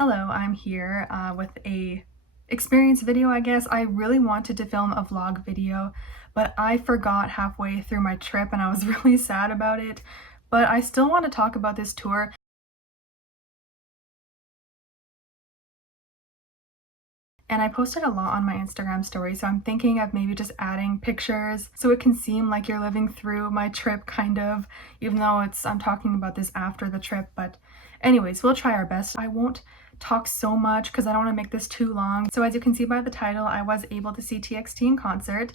Hello, I'm here with a experience video, I guess. I really wanted to film a vlog video, but I forgot halfway through my trip and I was really sad about it. But I still want to talk about this tour. And I posted a lot on my Instagram story, so I'm thinking of maybe just adding pictures so it can seem like you're living through my trip kind of, even though I'm talking about this after the trip. But anyways, we'll try our best. I won't talk so much because I don't want to make this too long. So as you can see by the title, I was able to see TXT in concert.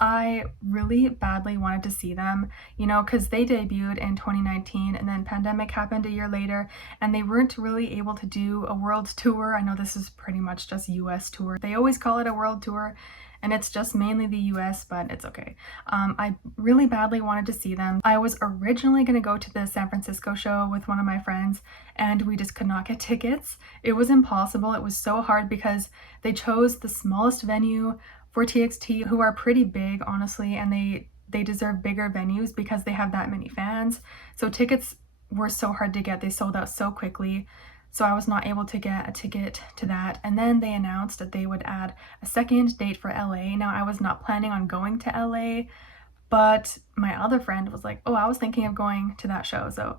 I really badly wanted to see them, because they debuted in 2019 and then pandemic happened a year later and they weren't really able to do a world tour. I know this is pretty much just US tour. They always call it a world tour and it's just mainly the US, but it's okay. I really badly wanted to see them. I was originally going to go to the San Francisco show with one of my friends and we just could not get tickets. It was impossible. It was so hard because they chose the smallest venue for TXT, who are pretty big, honestly, and they deserve bigger venues because they have that many fans. So tickets were so hard to get. They sold out so quickly. So I was not able to get a ticket to that. And then they announced that they would add a second date for LA. Now, I was not planning on going to LA, but my other friend was like, oh, I was thinking of going to that show. So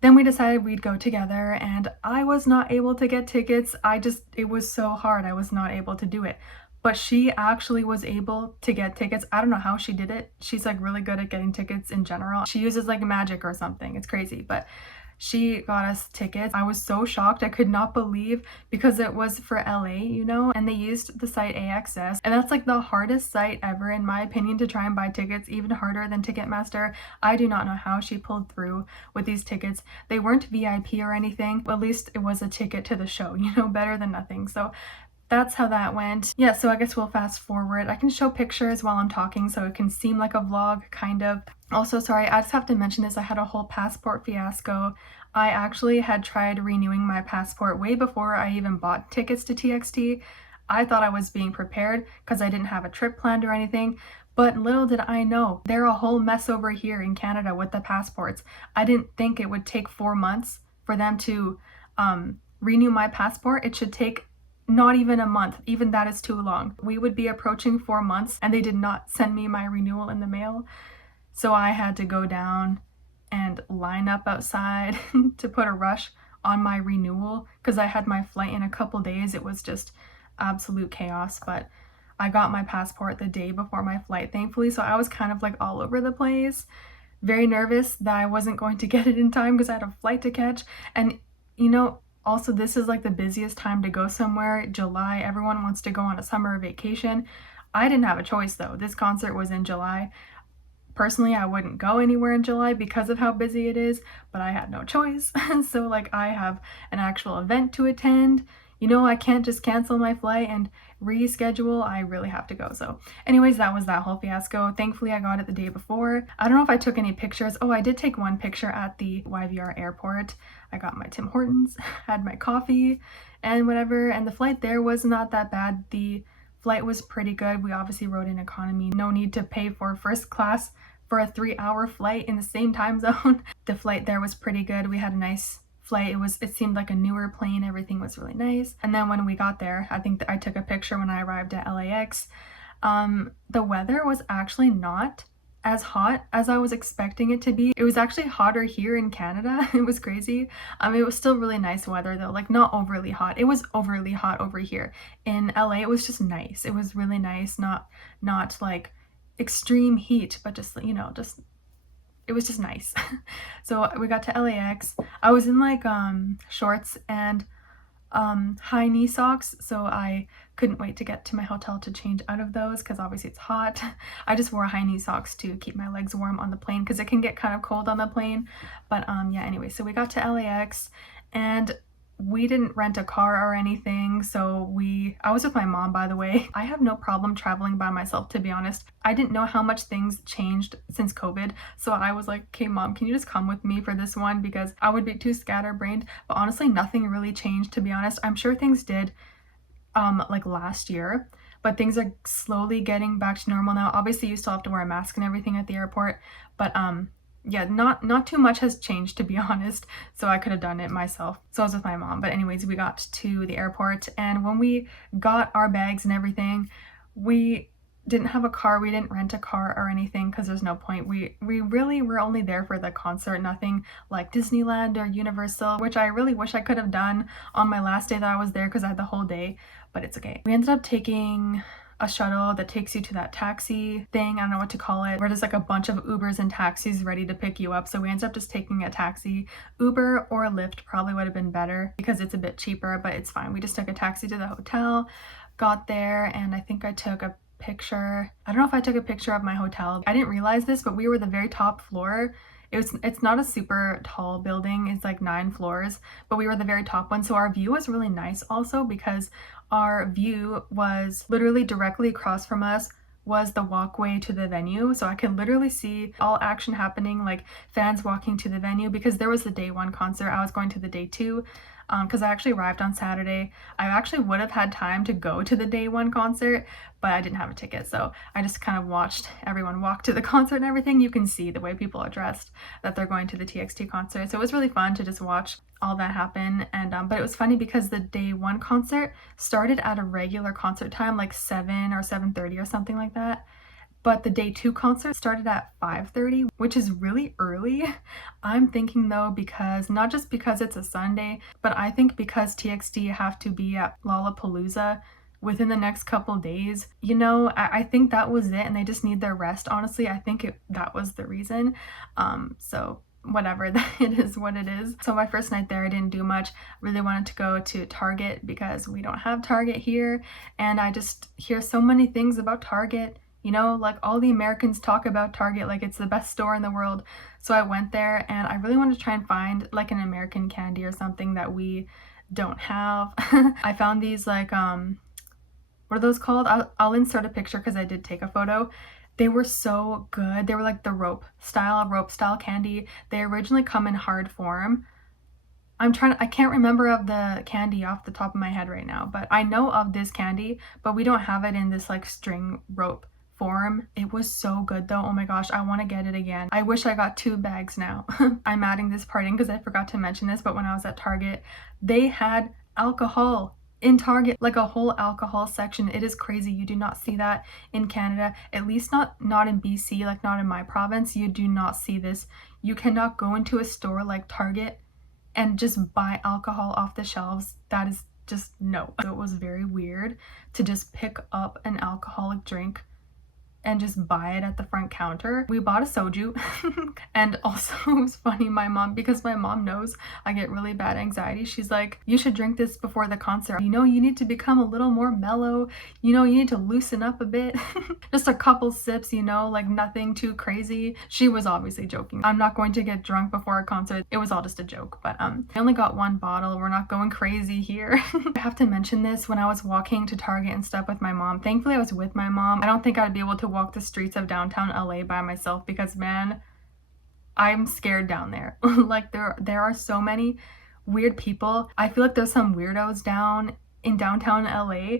then we decided we'd go together and I was not able to get tickets. It was so hard. I was not able to do it. But she actually was able to get tickets. I don't know how she did it. She's like really good at getting tickets in general. She uses like magic or something. It's crazy, but she got us tickets. I was so shocked. I could not believe because it was for LA, and they used the site AXS. And that's like the hardest site ever, in my opinion, to try and buy tickets, even harder than Ticketmaster. I do not know how she pulled through with these tickets. They weren't VIP or anything. At least it was a ticket to the show, better than nothing. So that's how that went. Yeah, so I guess we'll fast forward. I can show pictures while I'm talking so it can seem like a vlog, kind of. Also, sorry, I just have to mention this. I had a whole passport fiasco. I actually had tried renewing my passport way before I even bought tickets to TXT. I thought I was being prepared because I didn't have a trip planned or anything. But little did I know, they're a whole mess over here in Canada with the passports. I didn't think it would take 4 months for them to renew my passport. It should take not even a month. Even that is too long. We would be approaching 4 months and they did not send me my renewal in the mail. So I had to go down and line up outside to put a rush on my renewal because I had my flight in a couple days. It was just absolute chaos, but I got my passport the day before my flight, thankfully. So I was kind of like all over the place, very nervous that I wasn't going to get it in time because I had a flight to catch. And also, this is like the busiest time to go somewhere. July, everyone wants to go on a summer vacation. I didn't have a choice though. This concert was in July. Personally, I wouldn't go anywhere in July because of how busy it is, but I had no choice. So like I have an actual event to attend. I can't just cancel my flight and reschedule. I really have to go. So anyways, that was that whole fiasco. Thankfully, I got it the day before. I don't know if I took any pictures. Oh, I did take one picture at the YVR airport. I got my Tim Hortons, had my coffee and whatever. And the flight there was not that bad. The flight was pretty good. We obviously rode in economy. No need to pay for first class for a 3-hour flight in the same time zone. The flight there was pretty good. We had a nice flight. It seemed like a newer plane. Everything was really nice. And then when we got there, I think that I took a picture when I arrived at LAX. The weather was actually not as hot as I was expecting it to be. It was actually hotter here in Canada. It was crazy. It was still really nice weather though, like not overly hot. It was overly hot over here. In LA, it was just nice. It was really nice, not like extreme heat, but just it was just nice. So we got to LAX. I was in like shorts and high knee socks, so I couldn't wait to get to my hotel to change out of those because obviously it's hot. I just wore high knee socks to keep my legs warm on the plane because it can get kind of cold on the plane. But yeah, anyway, so we got to LAX and we didn't rent a car or anything, so I was with my mom, by the way. I have no problem traveling by myself, to be honest. I didn't know how much things changed since COVID, so I was like, okay mom, can you just come with me for this one, because I would be too scatterbrained. But honestly, nothing really changed, to be honest. I'm sure things did like last year, but things are slowly getting back to normal now. Obviously you still have to wear a mask and everything at the airport, but yeah, not too much has changed, to be honest, so I could have done it myself. So I was with my mom. But anyways, we got to the airport, and when we got our bags and everything, we didn't have a car. We didn't rent a car or anything because there's no point. We really were only there for the concert, nothing like Disneyland or Universal, which I really wish I could have done on my last day that I was there because I had the whole day, but it's okay. We ended up taking a shuttle that takes you to that taxi thing, I don't know what to call it, where there's like a bunch of Ubers and taxis ready to pick you up. So we ended up just taking a taxi. Uber or Lyft probably would have been better because it's a bit cheaper, but it's fine. We just took a taxi to the hotel, got there, and I think I took a picture. I don't know if I took a picture of my hotel. I didn't realize this, but we were the very top floor. It's not a super tall building, it's like 9 floors, but we were the very top one. So our view was really nice also because our view was literally directly across from us was the walkway to the venue. So I could literally see all action happening, like fans walking to the venue, because there was the day 1 concert. I was going to the day 2 because I actually arrived on Saturday. I actually would have had time to go to the day 1 concert, but I didn't have a ticket. So I just kind of watched everyone walk to the concert and everything. You can see the way people are dressed that they're going to the TXT concert. So it was really fun to just watch all that happen. And but it was funny because the day 1 concert started at a regular concert time, like 7 or 7:30 or something like that. But the day 2 concert started at 5:30, which is really early. I'm thinking though, because not just because it's a Sunday, but I think because TXT have to be at Lollapalooza within the next couple days. You know, I think that was it, and they just need their rest. Honestly, I think that was the reason. So whatever, it is what it is. So my first night there, I didn't do much. Really wanted to go to Target because we don't have Target here, and I just hear so many things about Target. You know, like all the Americans talk about Target like it's the best store in the world. So I went there and I really wanted to try and find like an American candy or something that we don't have. I found these like, what are those called? I'll insert a picture because I did take a photo. They were so good. They were like the rope style candy. They originally come in hard form. I can't remember of the candy off the top of my head right now, but I know of this candy, but we don't have it in this like string rope form. It was so good though. Oh my gosh, I want to get it again. I wish I got 2 bags now. I'm adding this part in because I forgot to mention this, but when I was at Target, they had alcohol in Target, like a whole alcohol section. It is crazy. You do not see that in Canada, at least not in BC, like not in my province. You do not see this. You cannot go into a store like Target and just buy alcohol off the shelves. That is just no. It was very weird to just pick up an alcoholic drink and just buy it at the front counter. We bought a soju and also it was funny, because my mom knows I get really bad anxiety. She's like, you should drink this before the concert. You know, you need to become a little more mellow. You know, you need to loosen up a bit. Just a couple sips, you know, like nothing too crazy. She was obviously joking. I'm not going to get drunk before a concert. It was all just a joke, but I only got 1 bottle. We're not going crazy here. I have to mention this, when I was walking to Target and stuff with my mom, thankfully I was with my mom. I don't think I'd be able to walk the streets of downtown LA by myself because man, I'm scared down there. Like there are so many weird people. I feel like there's some weirdos down in downtown LA.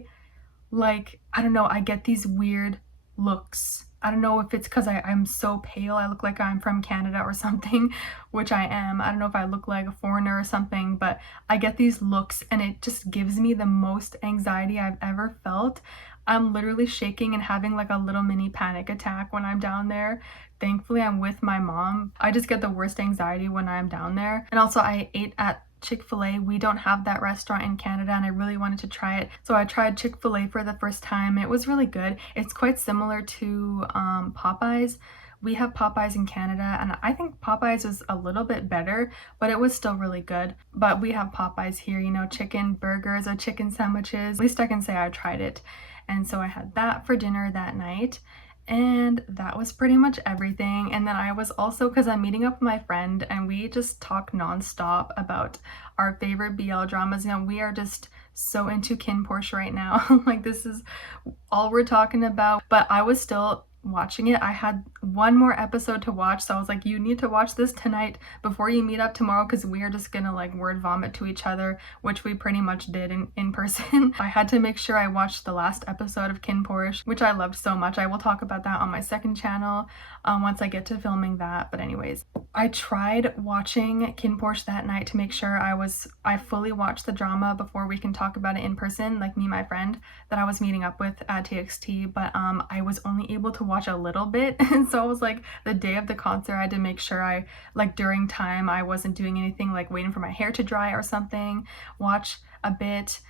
Like, I don't know, I get these weird looks. I don't know if it's because I'm so pale, I look like I'm from Canada or something, which I am. I don't know if I look like a foreigner or something, but I get these looks and it just gives me the most anxiety I've ever felt. I'm literally shaking and having like a little mini panic attack when I'm down there. Thankfully, I'm with my mom. I just get the worst anxiety when I'm down there. And also, I ate at Chick-fil-A. We don't have that restaurant in Canada and I really wanted to try it. So I tried Chick-fil-A for the first time. It was really good. It's quite similar to Popeyes. We have Popeyes in Canada and I think Popeyes was a little bit better, but it was still really good. But we have Popeyes here, you know, chicken burgers or chicken sandwiches. At least I can say I tried it. And so I had that for dinner that night. And that was pretty much everything. And then I was also, because I'm meeting up with my friend and we just talk nonstop about our favorite BL dramas. You know, we are just so into Kin Porsche right now. Like this is all we're talking about. But I was still watching it. I had one more episode to watch, so I was like, you need to watch this tonight before you meet up tomorrow, because we are just gonna like word vomit to each other, which we pretty much did in person. I had to make sure I watched the last episode of Kin Porsche, which I loved so much. I will talk about that on my second channel once I get to filming that. But anyways, I tried watching Kin Porsche that night to make sure I fully watched the drama before we can talk about it in person, like me and my friend that I was meeting up with at TXT, but I was only able to watch a little bit. And so I was like, the day of the concert, I had to make sure I, like during time, I wasn't doing anything like waiting for my hair to dry or something, watch a bit.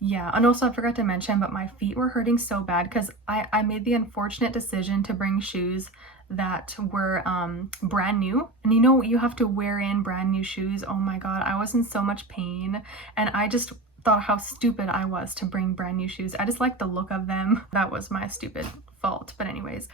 Yeah, and also I forgot to mention, but my feet were hurting so bad because I made the unfortunate decision to bring shoes that were brand new. And you know, you have to wear in brand new shoes. Oh my god, I was in so much pain, and I just thought how stupid I was to bring brand new shoes. I just like the look of them. That was my stupid fault. But anyways,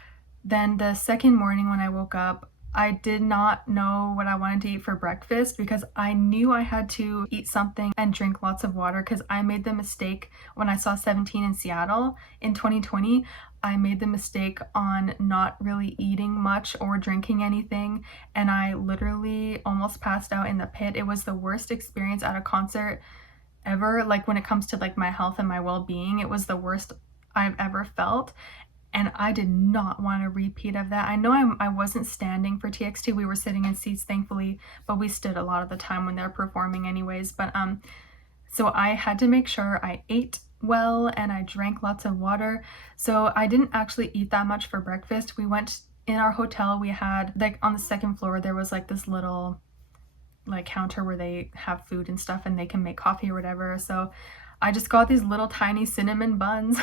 then the second morning when I woke up, I did not know what I wanted to eat for breakfast because I knew I had to eat something and drink lots of water, because I made the mistake when I saw 17 in Seattle in 2020. I made the mistake on not really eating much or drinking anything, and I literally almost passed out in the pit. It was the worst experience at a concert ever. Like when it comes to like my health and my well-being, it was the worst I've ever felt, and I did not want a repeat of that. I know I wasn't standing for TXT. We were sitting in seats, thankfully, but we stood a lot of the time when they're performing anyways. But so I had to make sure I ate well and I drank lots of water. So I didn't actually eat that much for breakfast. We went in our hotel, we had like on the second floor there was like this little like counter where they have food and stuff and they can make coffee or whatever. So I just got these little tiny cinnamon buns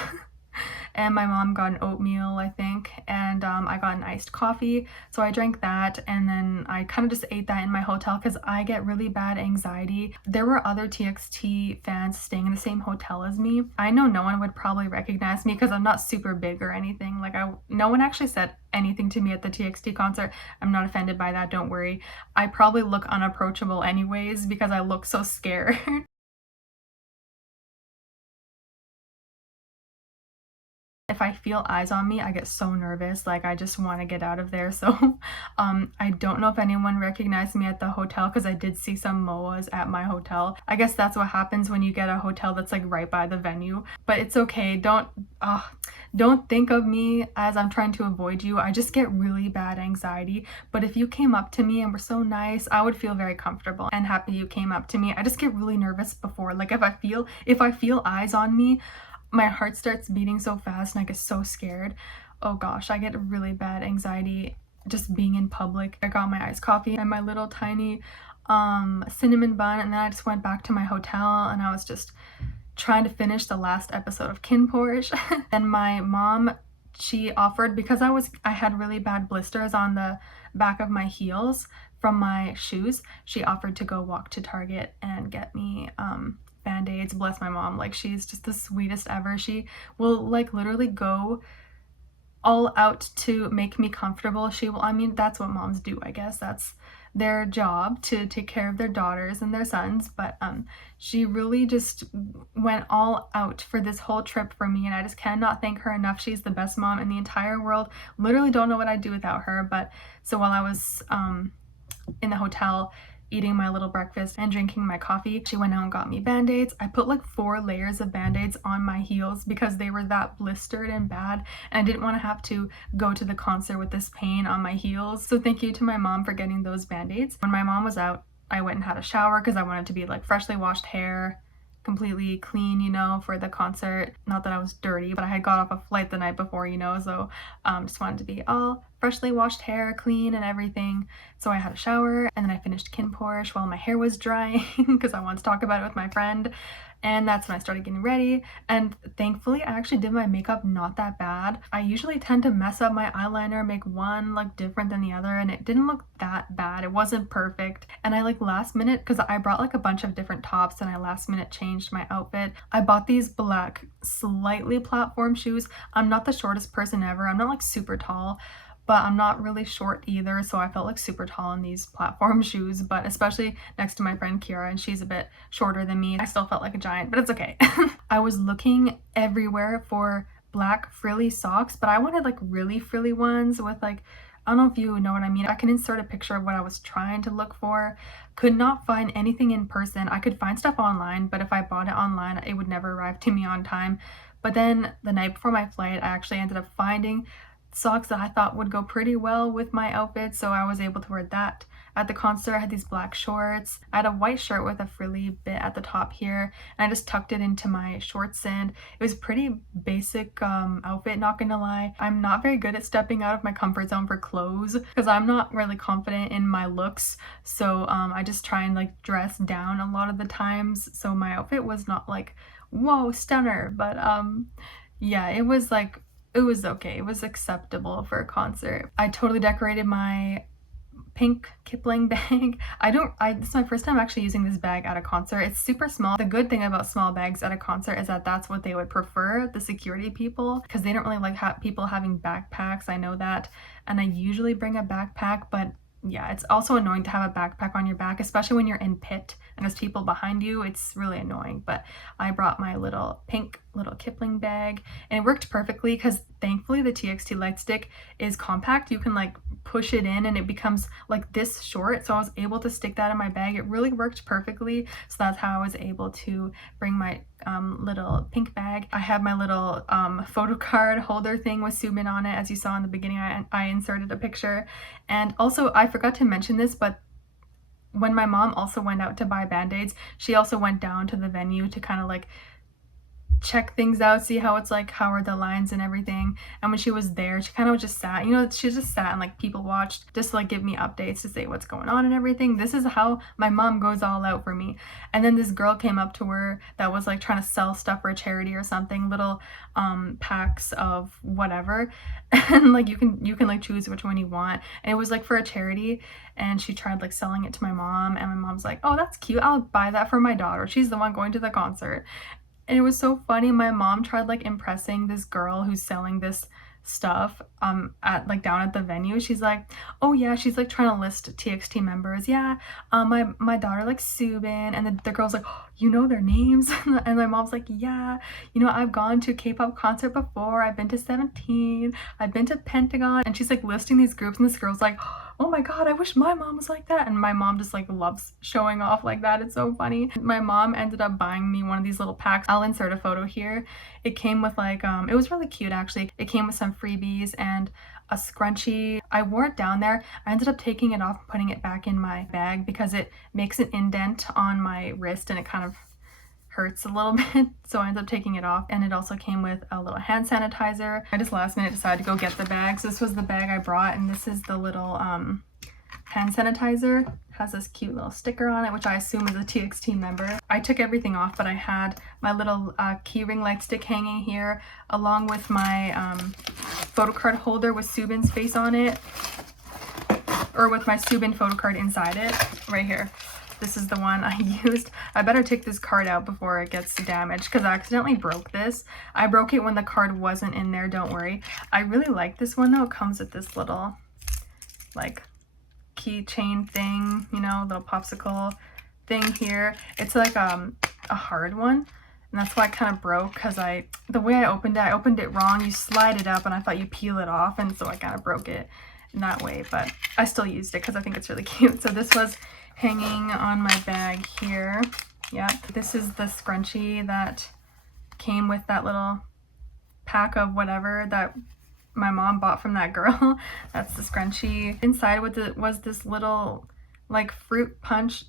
and my mom got an oatmeal, I think, and I got an iced coffee. So I drank that, and then I kind of just ate that in my hotel because I get really bad anxiety. There were other TXT fans staying in the same hotel as me. I know no one would probably recognize me because I'm not super big or anything. Like no one actually said anything to me at the TXT concert. I'm not offended by that, don't worry. I probably look unapproachable anyways because I look so scared. If I feel eyes on me, I get so nervous, like I just want to get out of there. So I don't know if anyone recognized me at the hotel because I did see some MOAs at my hotel. I guess that's what happens when you get a hotel that's like right by the venue, but it's okay. Don't think of me as I'm trying to avoid you. I just get really bad anxiety. But if you came up to me and were so nice, I would feel very comfortable and happy you came up to me. I just get really nervous before, like if I feel eyes on me, my heart starts beating so fast and I get so scared. Oh gosh, I get really bad anxiety just being in public. I got my iced coffee and my little tiny cinnamon bun, and then I just went back to my hotel and I was just trying to finish the last episode of Kin Porsche. And my mom, she offered, because I had really bad blisters on the back of my heels from my shoes, she offered to go walk to Target and get me Band-Aids. Bless my mom, like she's just the sweetest ever. She will like literally go all out to make me comfortable. I mean, that's what moms do, I guess. That's their job, to take care of their daughters and their sons. But she really just went all out for this whole trip for me, and I just cannot thank her enough. She's the best mom in the entire world. Literally don't know what I'd do without her. But so while I was in the hotel eating my little breakfast and drinking my coffee, she went out and got me Band-Aids. I put like 4 layers of Band-Aids on my heels because they were that blistered and bad, and I didn't want to have to go to the concert with this pain on my heels. So thank you to my mom for getting those Band-Aids. When my mom was out, I went and had a shower because I wanted to be like freshly washed hair, completely clean, you know, for the concert. Not that I was dirty, but I had got off a flight the night before, you know, so just wanted to be all freshly washed hair, clean and everything. So I had a shower, and then I finished Kin Porsche while my hair was drying because I wanted to talk about it with my friend. And that's when I started getting ready, and thankfully I actually did my makeup not that bad. I usually tend to mess up my eyeliner, make one look different than the other, and it didn't look that bad. It wasn't perfect, and I like last minute, because I brought like a bunch of different tops and I last minute changed my outfit. I bought these black slightly platform shoes. I'm not the shortest person ever. I'm not like super tall, but I'm not really short either, so I felt like super tall in these platform shoes, but especially next to my friend Kira, and she's a bit shorter than me. I still felt like a giant, but it's okay. I was looking everywhere for black frilly socks, but I wanted like really frilly ones with like, I don't know if you know what I mean. I can insert a picture of what I was trying to look for. Could not find anything in person. I could find stuff online, but if I bought it online, it would never arrive to me on time. But then the night before my flight, I actually ended up finding socks that I thought would go pretty well with my outfit, so I was able to wear that. At the concert, I had these black shorts. I had a white shirt with a frilly bit at the top here, and I just tucked it into my shorts, and it was pretty basic outfit, not gonna lie. I'm not very good at stepping out of my comfort zone for clothes because I'm not really confident in my looks, so I just try and like dress down a lot of the times, so my outfit was not like, whoa, stunner, but yeah, it was like, it was okay. It was acceptable for a concert. I totally decorated my pink Kipling bag. This is my first time actually using this bag at a concert. It's super small. The good thing about small bags at a concert is that that's what they would prefer, the security people, because they don't really like people having backpacks. I know that. And I usually bring a backpack, but yeah, it's also annoying to have a backpack on your back, especially when you're in pit and there's people behind you. It's really annoying. But I brought my little pink little Kipling bag, and it worked perfectly because thankfully the TXT light stick is compact. You can like push it in and it becomes like this short, so I was able to stick that in my bag. It really worked perfectly, so that's how I was able to bring my little pink bag. I have my little photo card holder thing with Subin on it. As you saw in the beginning, I inserted a picture. And also I forgot to mention this, but when my mom also went out to buy band-aids, she also went down to the venue to kind of like check things out, see how it's like, how are the lines and everything. And when she was there, she kind of just sat, you know, she just sat and like people watched, just to like give me updates to say what's going on and everything. This is how my mom goes all out for me. And then this girl came up to her that was like trying to sell stuff for a charity or something, little packs of whatever, and like you can like choose which one you want, and it was like for a charity. And she tried like selling it to my mom, and my mom's like, oh, that's cute, I'll buy that for my daughter, she's the one going to the concert. And it was so funny. My mom tried like impressing this girl who's selling this stuff at like down at the venue. She's like, oh yeah, she's like trying to list TXT members. Yeah, my daughter likes Subin. And the girl's like, oh, you know their names? And my mom's like, yeah, you know, I've gone to a K-pop concert before, I've been to 17, I've been to Pentagon. And she's like listing these groups, and this girl's like, oh my god, I wish my mom was like that. And my mom just like loves showing off like that. It's so funny. My mom ended up buying me one of these little packs. I'll insert a photo here. It came with like it was really cute actually. It came with some freebies and a scrunchie. I wore it down there. I ended up taking it off and putting it back in my bag because it makes an indent on my wrist and it kind of hurts a little bit, so I ended up taking it off. And it also came with a little hand sanitizer. I just last minute decided to go get the bags. This was the bag I brought, and this is the little hand sanitizer. It has this cute little sticker on it, which I assume is a TXT member. I took everything off, but I had my little keyring light stick hanging here, along with my photo card holder with Subin's face on it, or with my Subin photo card inside it, right here. This is the one I used. I better take this card out before it gets damaged because I accidentally broke this. I broke it when the card wasn't in there, don't worry. I really like this one though. It comes with this little like keychain thing, you know, little popsicle thing here. It's like a hard one, and that's why I kind of broke because the way I opened it wrong. You slide it up and I thought you peel it off, and so I kind of broke it in that way, but I still used it because I think it's really cute. So this was hanging on my bag here. Yep, this is the scrunchie that came with that little pack of whatever that my mom bought from that girl. That's the scrunchie. Inside was this little like fruit punch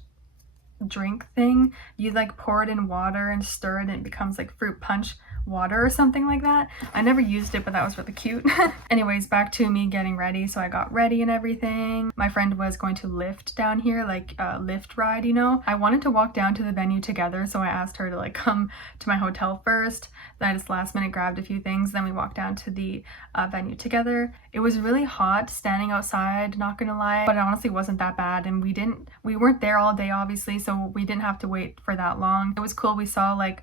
drink thing. You like pour it in water and stir it and it becomes like fruit punch water or something like that. I never used it, but that was really cute. Anyways, back to me getting ready. So I got ready and everything. My friend was going to lift down here, like a lift ride, you know. I wanted to walk down to the venue together, so I asked her to like come to my hotel first. Then I just last minute grabbed a few things, then we walked down to the venue together. It was really hot standing outside, not gonna lie, but it honestly wasn't that bad, and we weren't there all day obviously, so we didn't have to wait for that long. It was cool. We saw like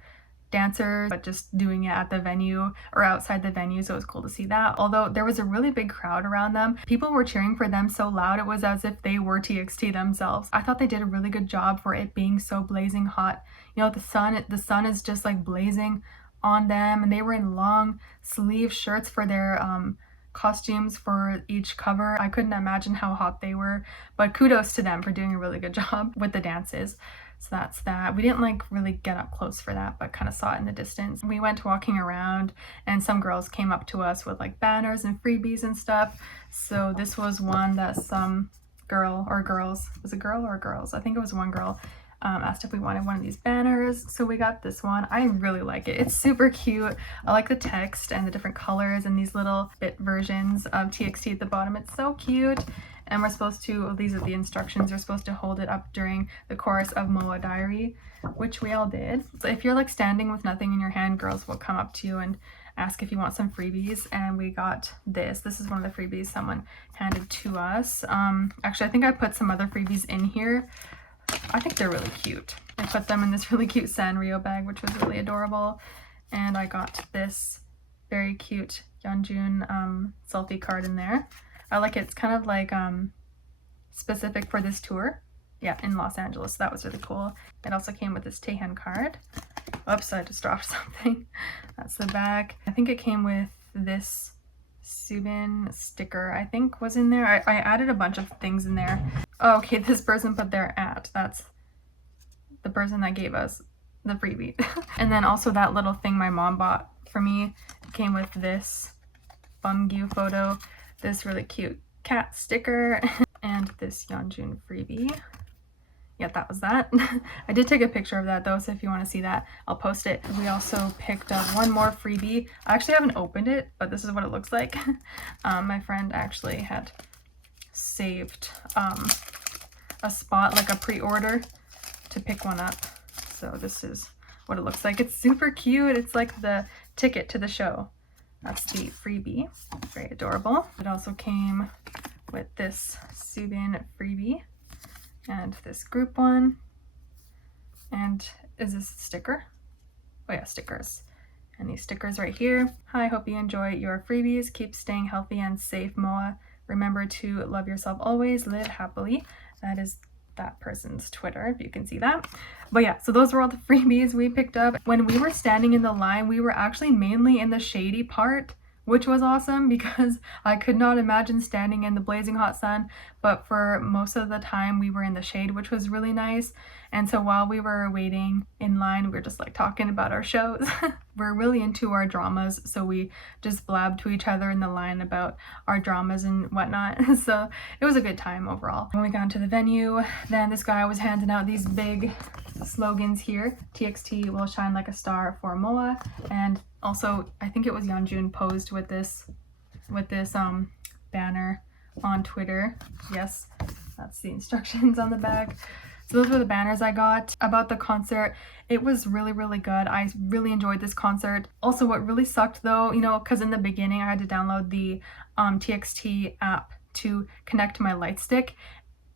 dancers, but just doing it at the venue or outside the venue, so it was cool to see that. Although there was a really big crowd around them, people were cheering for them so loud it was as if they were TXT themselves. I thought they did a really good job for it being so blazing hot. You know, the sun is just like blazing on them, and they were in long sleeve shirts for their costumes for each cover. I couldn't imagine how hot they were, but kudos to them for doing a really good job with the dances. So that's that. We didn't like really get up close for that, but kind of saw it in the distance. We went walking around and some girls came up to us with like banners and freebies and stuff. So this was one that some girl or girls, was it girl or girls? I think it was one girl asked if we wanted one of these banners. So we got this one. I really like it. It's super cute. I like the text and the different colors and these little bit versions of TXT at the bottom. It's so cute. And we're supposed to, these are the instructions, you're supposed to hold it up during the chorus of Moa Diary, which we all did. So if you're like standing with nothing in your hand, girls will come up to you and ask if you want some freebies, and we got this. This is one of the freebies someone handed to us. Actually, I think I put some other freebies in here. I think they're really cute. I put them in this really cute Sanrio bag, which was really adorable. And I got this very cute Yeonjun selfie card in there. I like it. It's kind of like specific for this tour. Yeah, in Los Angeles. So that was really cool. It also came with this Taehan card. Oops, I just dropped something. That's the back. I think it came with this Subin sticker, I think was in there. I added a bunch of things in there. Oh, okay, this person put their @ that's the person that gave us the freebie. And then also that little thing my mom bought for me came with this Bumgyu photo, this really cute cat sticker, and this Yeonjun freebie. Yeah, that was that. I did take a picture of that though, so if you want to see that, I'll post it. We also picked up one more freebie. I actually haven't opened it, but this is what it looks like. My friend actually had saved a spot, like a pre-order, to pick one up. So this is what it looks like. It's super cute. It's like the ticket to the show. That's the freebie. Very adorable. It also came with this Subin freebie and this group one. And is this a sticker? Oh yeah, stickers. And these stickers right here. Hi, hope you enjoy your freebies. Keep staying healthy and safe, Moa. Remember to love yourself always, live happily. That is that person's Twitter, if you can see that. But yeah, so those were all the freebies we picked up. When we were standing in the line, we were actually mainly in the shady part, which was awesome because I could not imagine standing in the blazing hot sun, but for most of the time we were in the shade, which was really nice. And so while we were waiting in line, we were just like talking about our shows. We're really into our dramas, so we just blabbed to each other in the line about our dramas and whatnot. So it was a good time overall. When we got into the venue, then this guy was handing out these big slogans here. TXT will shine like a star for Moa, and also I think it was Yeonjun posed with this banner on Twitter. Yes, that's the instructions on the back. So those were the banners I got. About the concert, it was really, really good. I really enjoyed this concert. Also, what really sucked though, you know, because in the beginning I had to download the TXT app to connect to my light stick,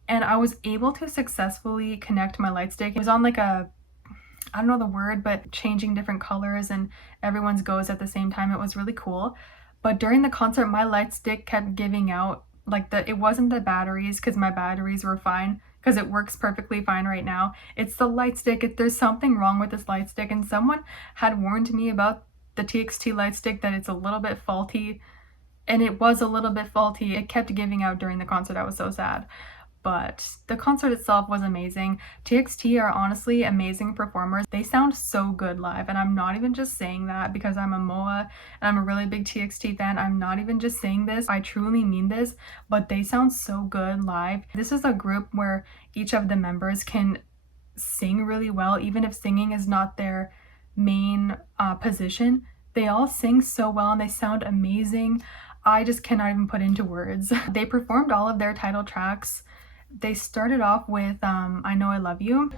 and I was able to successfully connect my light stick. It was on like a, I don't know the word, but changing different colors and everyone's goes at the same time. It was really cool. But during the concert, my light stick kept giving out. Like it wasn't the batteries, because my batteries were fine, because it works perfectly fine right now. It's the light stick. There's something wrong with this light stick, and someone had warned me about the TXT light stick that it's a little bit faulty, and it was a little bit faulty. It kept giving out during the concert. I was so sad. But the concert itself was amazing. TXT are honestly amazing performers. They sound so good live, and I'm not even just saying that because I'm a Moa and I'm a really big TXT fan. I'm not even just saying this. I truly mean this, but they sound so good live. This is a group where each of the members can sing really well, even if singing is not their main position. They all sing so well and they sound amazing. I just cannot even put into words. They performed all of their title tracks. They started off with I Know I Love You.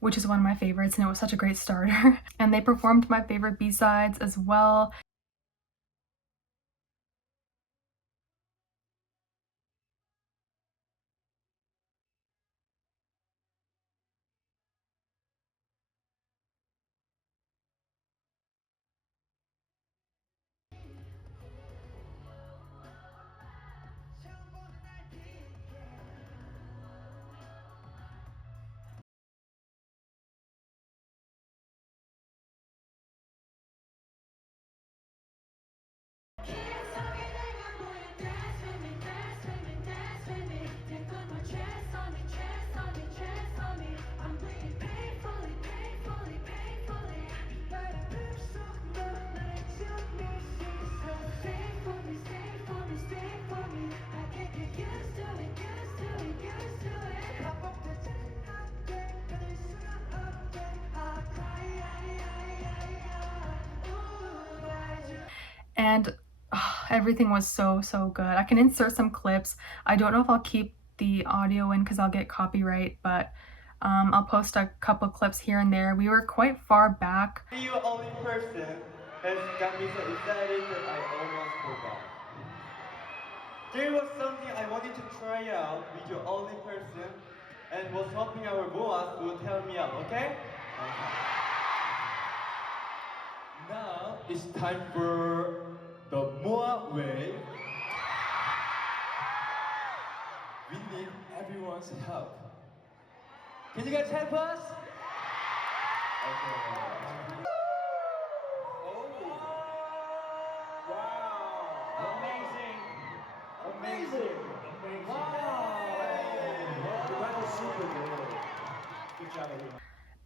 which is one of my favorites, and it was such a great starter. And they performed my favorite B-sides as well. And everything was so good. I can insert some clips. I don't know if I'll keep the audio in because I'll get copyright, but I'll post a couple clips here and there. We were quite far back. You only person has got me so excited that I almost forgot. There was something I wanted to try out with your only person and was hoping our boss would help me out, okay? Now it's time for the Moa wave. We need everyone's help. Can you guys help us? Okay. Oh. Wow. Amazing. Wow. That was super good. Good job, everyone.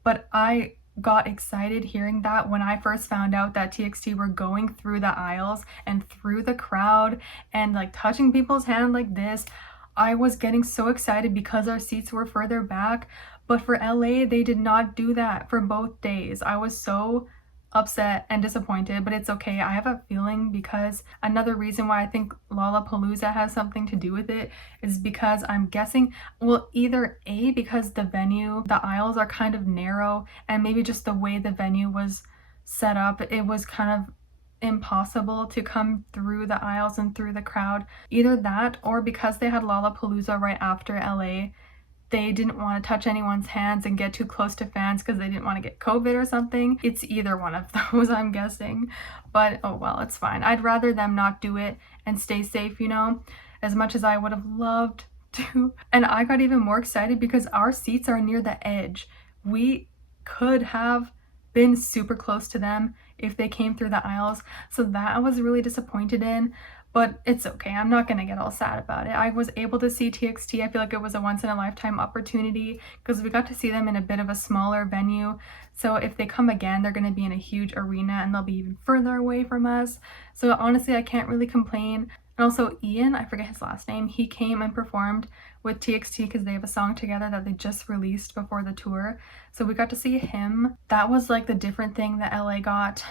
But I got excited hearing that when I first found out that TXT were going through the aisles and through the crowd and like touching people's hand like this. I was getting so excited because our seats were further back, but for LA they did not do that for both days. I was so upset and disappointed, but it's okay. I have a feeling because another reason why I think Lollapalooza has something to do with it is because I'm guessing, well, either A, because the venue, the aisles are kind of narrow, and maybe just the way the venue was set up, it was kind of impossible to come through the aisles and through the crowd. Either that, or because they had Lollapalooza right after LA, they didn't want to touch anyone's hands and get too close to fans because they didn't want to get COVID or something. It's either one of those, I'm guessing. But oh well, it's fine. I'd rather them not do it and stay safe, you know, as much as I would have loved to. And I got even more excited because our seats are near the edge. We could have been super close to them if they came through the aisles. So that I was really disappointed in. But it's okay. I'm not going to get all sad about it. I was able to see TXT. I feel like it was a once-in-a-lifetime opportunity because we got to see them in a bit of a smaller venue. So if they come again, they're going to be in a huge arena and they'll be even further away from us. So honestly, I can't really complain. And also Ian, I forget his last name, he came and performed with TXT because they have a song together that they just released before the tour. So we got to see him. That was like the different thing that LA got.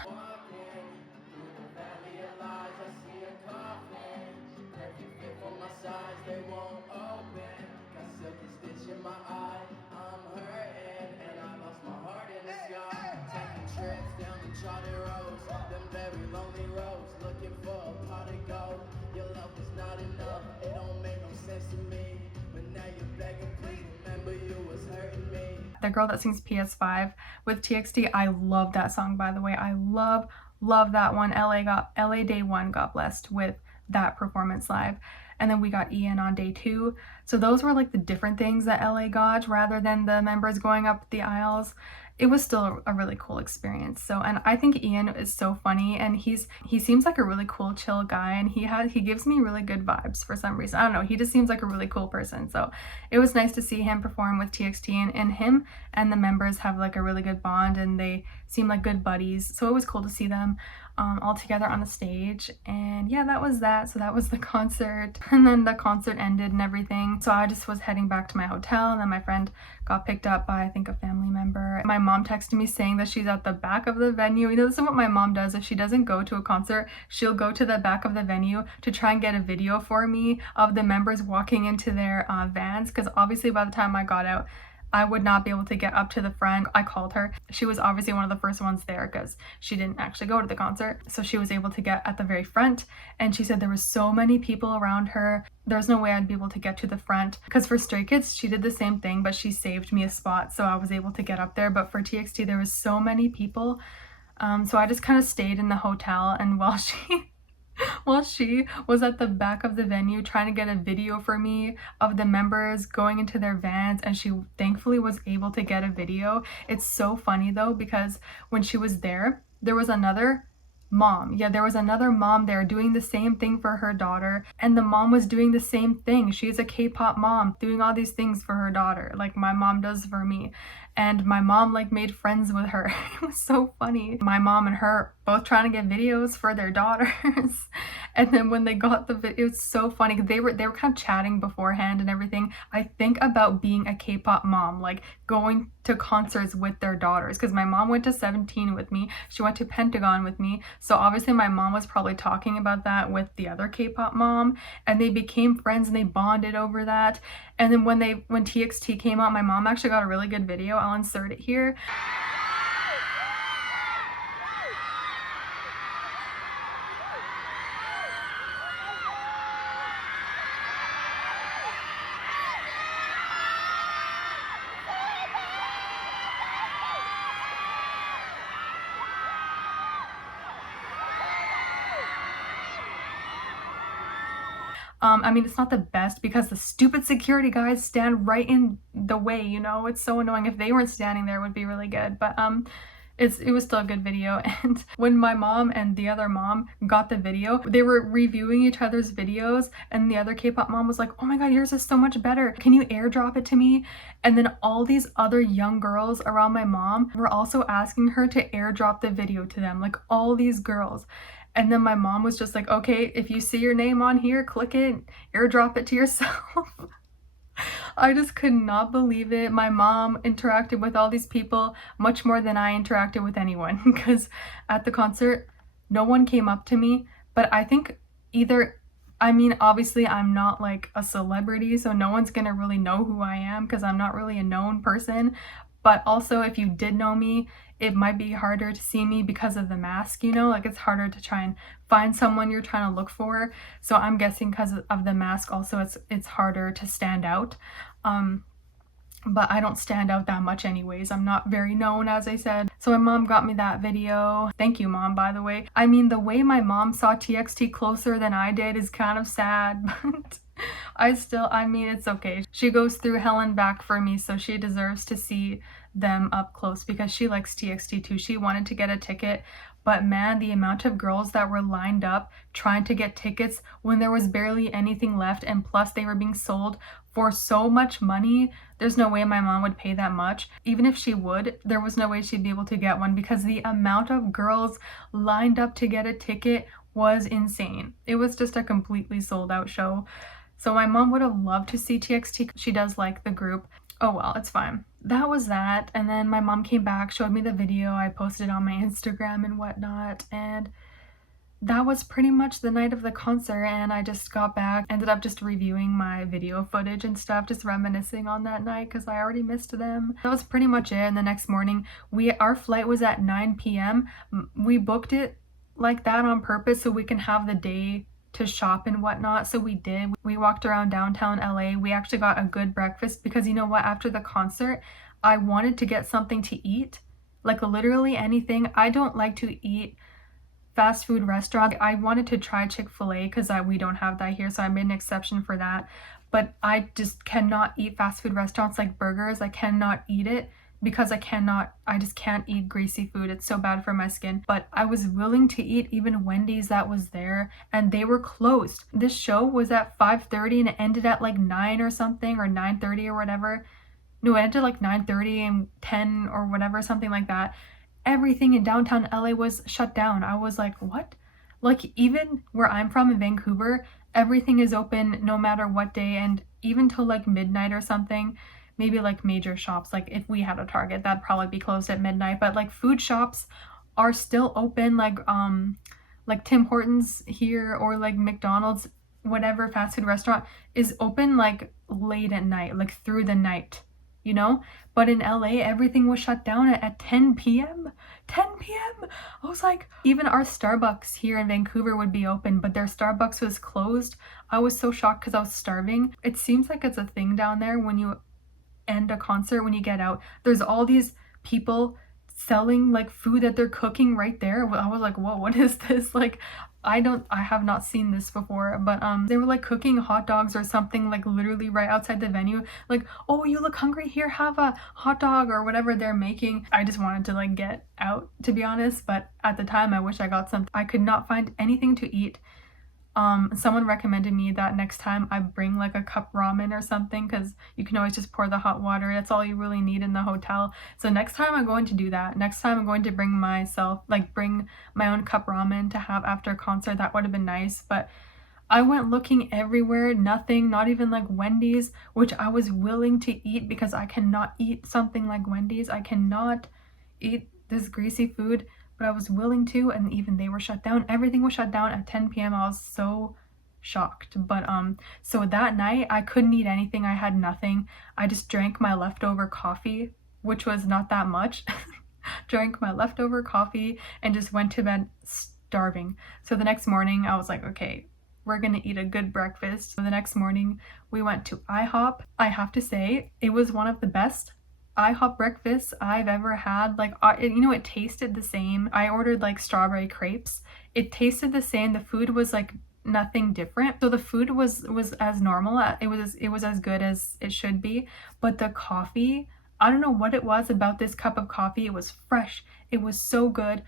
The girl that sings PS5 with TXT, I love that song, by the way. I love that one. LA Day 1 got blessed with that performance live. And then we got Ian on day 2. So those were like the different things that LA got rather than the members going up the aisles. It was still a really cool experience. So, and I think Ian is so funny, and he seems like a really cool, chill guy, and he gives me really good vibes for some reason. I don't know, he just seems like a really cool person. So it was nice to see him perform with TXT, and him and the members have like a really good bond, and they seem like good buddies. So it was cool to see them all together on the stage. And yeah, that was that. So that was the concert, and then the concert ended and everything. So I just was heading back to my hotel, and then my friend got picked up by, I think, a family member. My mom texted me saying that she's at the back of the venue. You know, this is what my mom does. If she doesn't go to a concert, she'll go to the back of the venue to try and get a video for me of the members walking into their vans, because obviously by the time I got out, I would not be able to get up to the front. I called her. She was obviously one of the first ones there because she didn't actually go to the concert. So she was able to get at the very front, and she said there was so many people around her. There's no way I'd be able to get to the front. Because for Stray Kids, she did the same thing, but she saved me a spot, so I was able to get up there. But for TXT, there was so many people. So I just kind of stayed in the hotel, and while she was at the back of the venue trying to get a video for me of the members going into their vans, and she thankfully was able to get a video. It's so funny though, because when she was there, there was another mom. Yeah, there was another mom there doing the same thing for her daughter, and the mom was doing the same thing. She's a K-pop mom doing all these things for her daughter, like my mom does for me. And my mom like made friends with her. It was so funny. My mom and her both trying to get videos for their daughters. And then when they got the video, it was so funny. They were kind of chatting beforehand and everything. I think about being a K-pop mom, like going to concerts with their daughters, because my mom went to 17 with me. She went to Pentagon with me. So obviously my mom was probably talking about that with the other K-pop mom, and they became friends and they bonded over that. And then when TXT came out, my mom actually got a really good video. I'll insert it here. I mean, it's not the best because the stupid security guys stand right in the way, you know? It's so annoying. If they weren't standing there, it would be really good. But it was still a good video. And when my mom and the other mom got the video, they were reviewing each other's videos, and the other K-pop mom was like, oh my god, yours is so much better. Can you airdrop it to me? And then all these other young girls around my mom were also asking her to airdrop the video to them, like all these girls. And then my mom was just like, okay, if you see your name on here, click it, airdrop it to yourself. I just could not believe it. My mom interacted with all these people much more than I interacted with anyone, because at the concert, no one came up to me. But I think obviously I'm not like a celebrity, so no one's gonna really know who I am because I'm not really a known person. But also, if you did know me, it might be harder to see me because of the mask, you know? Like, it's harder to try and find someone you're trying to look for. So I'm guessing because of the mask also, it's harder to stand out. But I don't stand out that much anyways. I'm not very known, as I said. So my mom got me that video. Thank you, Mom, by the way. I mean, the way my mom saw TXT closer than I did is kind of sad, but it's okay. She goes through hell and back for me, so she deserves to see them up close because she likes TXT too. She wanted to get a ticket, but man, the amount of girls that were lined up trying to get tickets when there was barely anything left, and plus they were being sold for so much money. There's no way my mom would pay that much. Even if she would, there was no way she'd be able to get one because the amount of girls lined up to get a ticket was insane. It was just a completely sold out show. So my mom would have loved to see TXT. She does like the group. Oh well, it's fine. That was that. And then my mom came back, showed me the video. I posted it on my Instagram and whatnot. And that was pretty much the night of the concert. And I just got back, ended up just reviewing my video footage and stuff, just reminiscing on that night because I already missed them. That was pretty much it. And the next morning, our flight was at 9 p.m. We booked it like that on purpose so we can have the day to shop and whatnot. So we did. We walked around downtown LA. We actually got a good breakfast because you know what? After the concert, I wanted to get something to eat, like literally anything. I don't like to eat fast food restaurants. I wanted to try Chick-fil-A because we don't have that here, so I made an exception for that. But I just cannot eat fast food restaurants like burgers. I cannot eat it because I just can't eat greasy food. It's so bad for my skin. But I was willing to eat even Wendy's that was there, and they were closed. This show was at 5:30 and it ended at like 9 or something, or 9:30 or whatever. No, it ended like 9:30 and 10 or whatever, something like that. Everything in downtown LA was shut down. I was like, what? Like, even where I'm from in Vancouver, everything is open no matter what day, and even till like midnight or something. Maybe like major shops, like if we had a Target, that'd probably be closed at midnight, but like food shops are still open, like Tim Hortons here, or like McDonald's, whatever fast food restaurant is open like late at night, like through the night. you know? But in LA, everything was shut down at 10 p.m. 10 p.m. I was like, even our Starbucks here in Vancouver would be open, but their Starbucks was closed. I was so shocked because I was starving. It seems like it's a thing down there when you end a concert, when you get out. There's all these people selling like food that they're cooking right there. I was like, whoa, what is this? Like, I have not seen this before, but they were like cooking hot dogs or something, like literally right outside the venue. Like, oh, you look hungry, here, have a hot dog or whatever they're making. I just wanted to like get out, to be honest, but at the time I wish I got something. I could not find anything to eat. Someone recommended me that next time I bring like a cup ramen or something, because you can always just pour the hot water. That's all you really need in the hotel. So next time I'm going to do that. Next time I'm going to bring my own cup ramen to have after a concert. That would have been nice, but I went looking everywhere, nothing, not even like Wendy's, which I was willing to eat because I cannot eat something like Wendy's. I cannot eat this greasy food, but I was willing to, and even they were shut down. Everything was shut down at 10 p.m. I was so shocked. But so that night I couldn't eat anything. I had nothing. I just drank my leftover coffee, which was not that much. Drank my leftover coffee and just went to bed starving. So the next morning I was like, okay, we're gonna eat a good breakfast. So the next morning we went to IHOP. I have to say, it was one of the best IHOP breakfasts I've ever had. Like, it tasted the same. I ordered like strawberry crepes. It tasted the same. The food was like nothing different. So the food was as normal. It was as good as it should be. But the coffee, I don't know what it was about this cup of coffee. It was fresh. It was so good.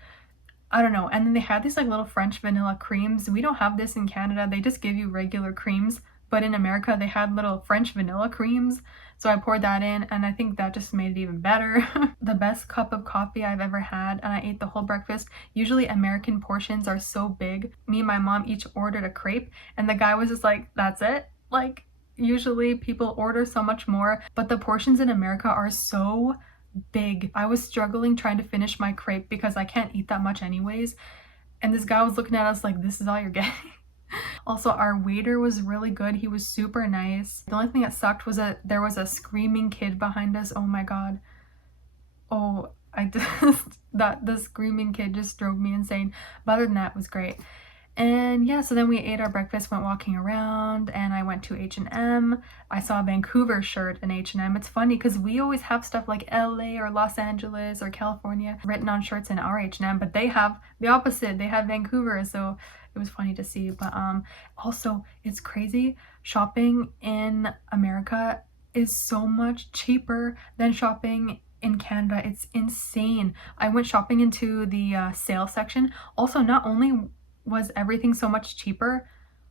I don't know. And then they had these like little French vanilla creams. We don't have this in Canada. They just give you regular creams. But in America, they had little French vanilla creams. So I poured that in, and I think that just made it even better. The best cup of coffee I've ever had, and I ate the whole breakfast. Usually American portions are so big. Me and my mom each ordered a crepe, and the guy was just like, that's it? Like, usually people order so much more, but the portions in America are so big. I was struggling trying to finish my crepe because I can't eat that much anyways. And this guy was looking at us like, this is all you're getting? Also, our waiter was really good. He was super nice. The only thing that sucked was that there was a screaming kid behind us. Oh my god. Oh, the screaming kid just drove me insane. But other than that, it was great. And yeah, so then we ate our breakfast, went walking around, and I went to H&M. I saw a Vancouver shirt in H&M. It's funny because we always have stuff like LA or Los Angeles or California written on shirts in our H&M, but they have the opposite. They have Vancouver, so it was funny to see. But also, it's crazy. Shopping in America is so much cheaper than shopping in Canada. It's insane. I went shopping into the sale section. Also, not only was everything so much cheaper,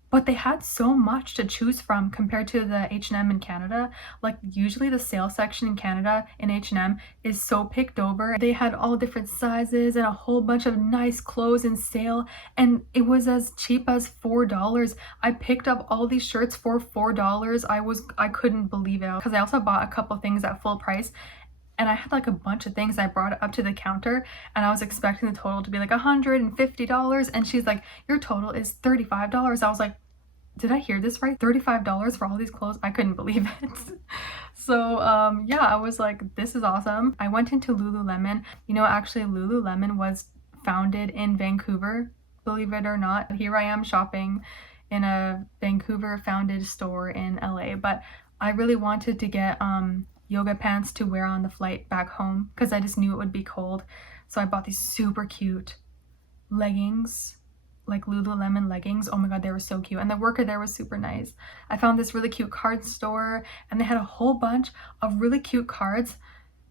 but they had so much to choose from compared to the H&M in Canada. Like, usually the sale section in Canada in H&M is so picked over. They had all different sizes and a whole bunch of nice clothes in sale, and it was as cheap as $4. I picked up all these shirts for $4. I couldn't believe it, because I also bought a couple things at full price. And I had like a bunch of things. I brought it up to the counter, and I was expecting the total to be like $150. And she's like, your total is $35. I was like, did I hear this right? $35 for all these clothes? I couldn't believe it. So yeah, I was like, this is awesome. I went into Lululemon. Actually, Lululemon was founded in Vancouver, believe it or not. Here I am shopping in a Vancouver founded store in LA. But I really wanted to get yoga pants to wear on the flight back home because I just knew it would be cold. So I bought these super cute leggings, like Lululemon leggings. Oh my god, they were so cute. And the worker there was super nice. I found this really cute card store, and they had a whole bunch of really cute cards,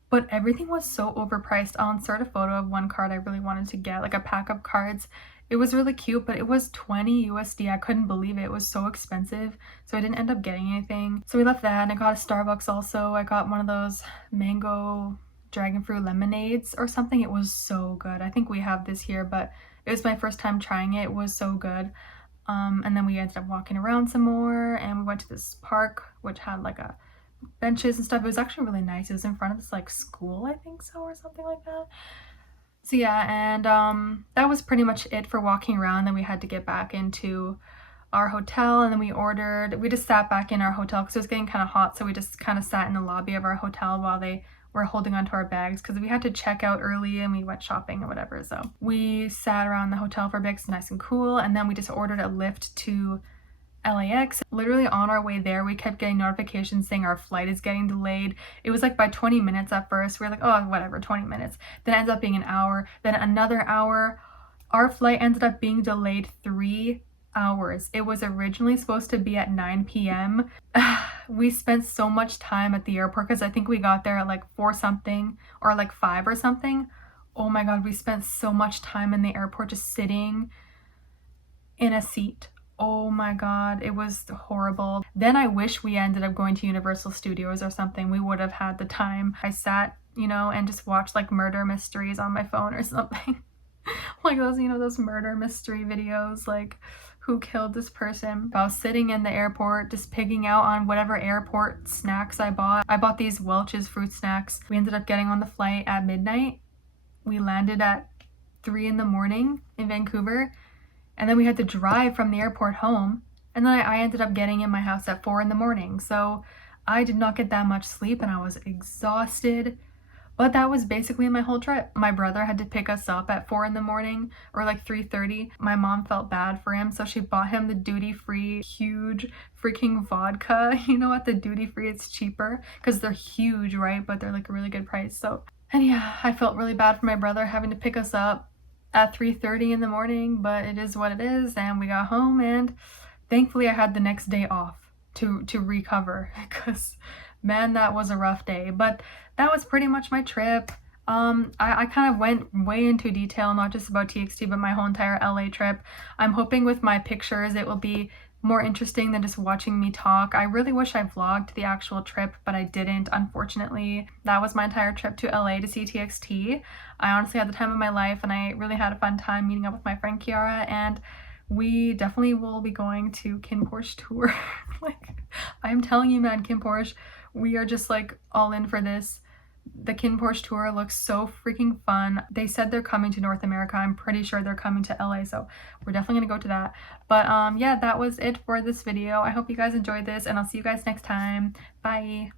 but everything was so overpriced. I'll insert a photo of one card I really wanted to get, like a pack of cards. It was really cute, but it was 20 USD. I couldn't believe it. It was so expensive. So I didn't end up getting anything. So we left that, and I got a Starbucks also. I got one of those mango dragon fruit lemonades or something. It was so good. I think we have this here, but it was my first time trying it. It was so good. And then we ended up walking around some more, and we went to this park, which had like a benches and stuff. It was actually really nice. It was in front of this like school, I think so, or something like that. So yeah, and that was pretty much it for walking around. Then we had to get back into our hotel, and then we just sat back in our hotel because it was getting kind of hot, so we just kind of sat in the lobby of our hotel while they were holding onto our bags because we had to check out early and we went shopping or whatever. So we sat around the hotel for a bit, it's nice and cool, and then we just ordered a Lyft to LAX. Literally on our way there, we kept getting notifications saying our flight is getting delayed. It was like by 20 minutes at first. We were like, oh, whatever, 20 minutes. Then it ends up being an hour, then another hour. Our flight ended up being delayed 3 hours. It was originally supposed to be at 9 p.m. We spent so much time at the airport because I think we got there at like 4 something or like 5 or something. Oh my god, we spent so much time in the airport just sitting in a seat. Oh my god, it was horrible. Then I wish we ended up going to Universal Studios or something. We would have had the time. I sat, and just watched like murder mysteries on my phone or something. Like those, those murder mystery videos, like who killed this person. I was sitting in the airport just pigging out on whatever airport snacks I bought. I bought these Welch's fruit snacks. We ended up getting on the flight at midnight. We landed at 3 in the morning in Vancouver. And then we had to drive from the airport home. And then I ended up getting in my house at 4 in the morning. So I did not get that much sleep and I was exhausted. But that was basically my whole trip. My brother had to pick us up at 4 in the morning or like 3:30. My mom felt bad for him, so she bought him the duty-free huge freaking vodka. At the duty-free it's cheaper because they're huge, right? But they're like a really good price. So, and yeah, I felt really bad for my brother having to pick us up at 3:30 in the morning, but it is what it is. And we got home and thankfully I had the next day off to recover because man, that was a rough day. But that was pretty much my trip. I kind of went way into detail, not just about TXT, but my whole entire LA trip. I'm hoping with my pictures it will be more interesting than just watching me talk. I really wish I vlogged the actual trip, but I didn't, unfortunately. That was my entire trip to LA to see TXT. I honestly had the time of my life and I really had a fun time meeting up with my friend Kiara, and we definitely will be going to Kim Porsche tour. Like, I'm telling you, man, Kim Porsche, we are just like all in for this. The Kim Porsche tour looks so freaking fun. They said they're coming to North America. I'm pretty sure they're coming to LA, so we're definitely gonna go to that. But yeah, that was it for this video. I hope you guys enjoyed this, and I'll see you guys next time. Bye.